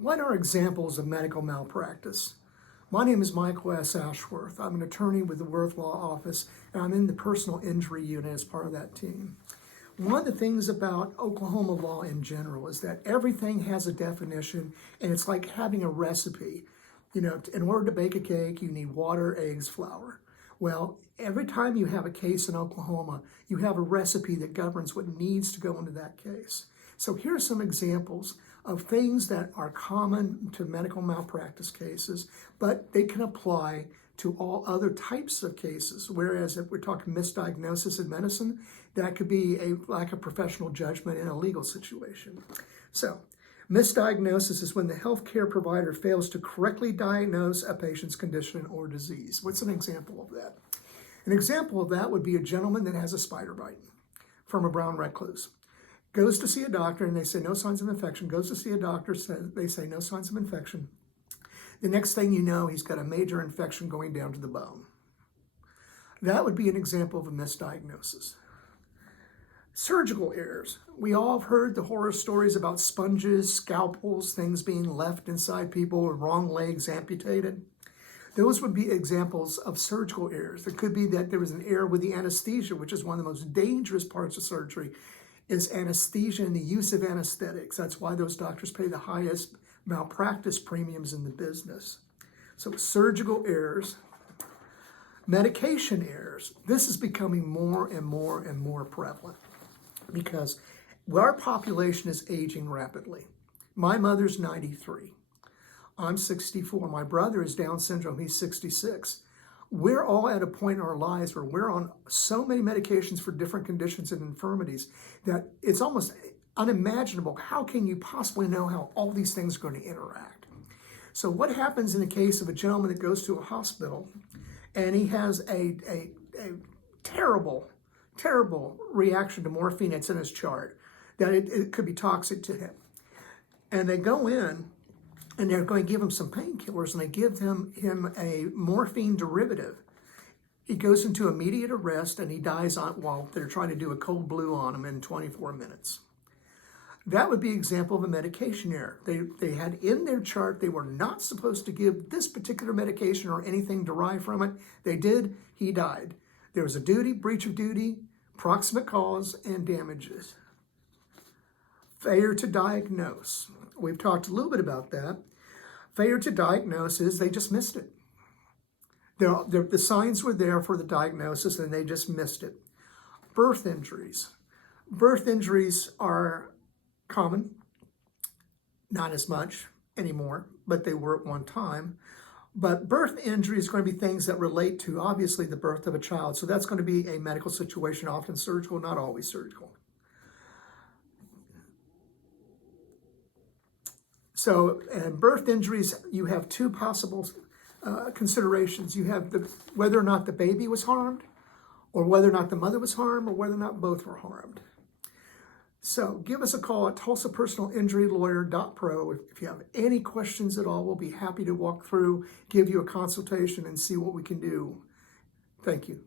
What are examples of medical malpractice? My name is Michael S. Ashworth. I'm an attorney with the Worth Law Office, and I'm in the personal injury unit as part of that team. One of the things about Oklahoma law in general is that everything has a definition, and it's like having a recipe. You know, in order to bake a cake, you need water, eggs, flour. Well, every time you have a case in Oklahoma, you have a recipe that governs what needs to go into that case. So here are some examples of things that are common to medical malpractice cases, but they can apply to all other types of cases. Whereas if we're talking misdiagnosis in medicine, that could be a lack of professional judgment in a legal situation. So, misdiagnosis is when the healthcare provider fails to correctly diagnose a patient's condition or disease. What's an example of that? An example of that would be a gentleman that has a spider bite from a brown recluse. Goes to see a doctor and they say no signs of infection. Goes to see a doctor, they say no signs of infection. The next thing you know, he's got a major infection going down to the bone. That would be an example of a misdiagnosis. Surgical errors. We all have heard the horror stories about sponges, scalpels, things being left inside people with wrong legs amputated. Those would be examples of surgical errors. It could be that there was an error with the anesthesia, which is one of the most dangerous parts of surgery, is anesthesia and the use of anesthetics. That's why those doctors pay the highest malpractice premiums in the business. So surgical errors. Medication errors. This is becoming more and more and more prevalent because our population is aging rapidly. My mother's 93. I'm 64. My brother is Down syndrome. He's 66. We're all at a point in our lives where we're on so many medications for different conditions and infirmities that it's almost unimaginable. How can you possibly know how all these things are going to interact? So what happens in the case of a gentleman that goes to a hospital and he has a terrible, terrible reaction to morphine that's in his chart, that it could be toxic to him. And they go in and they're going to give him some painkillers, and they give him a morphine derivative. He goes into immediate arrest, and he dies while they're trying to do a cold blue on him in 24 minutes. That would be an example of a medication error. They had in their chart they were not supposed to give this particular medication or anything derived from it. They did, he died. There was a breach of duty, proximate cause, and damages. Failure to diagnose. We've talked a little bit about that. Failure to diagnose is they just missed it. The signs were there for the diagnosis and they just missed it. Birth injuries. Birth injuries are common, not as much anymore, but they were at one time. But birth injury is going to be things that relate to, obviously, the birth of a child. So that's going to be a medical situation, often surgical, not always surgical. So in birth injuries, you have two possible considerations. You have whether or not the baby was harmed, or whether or not the mother was harmed, or whether or not both were harmed. So give us a call at TulsaPersonalInjuryLawyer.pro. If you have any questions at all, we'll be happy to walk through, give you a consultation, and see what we can do. Thank you.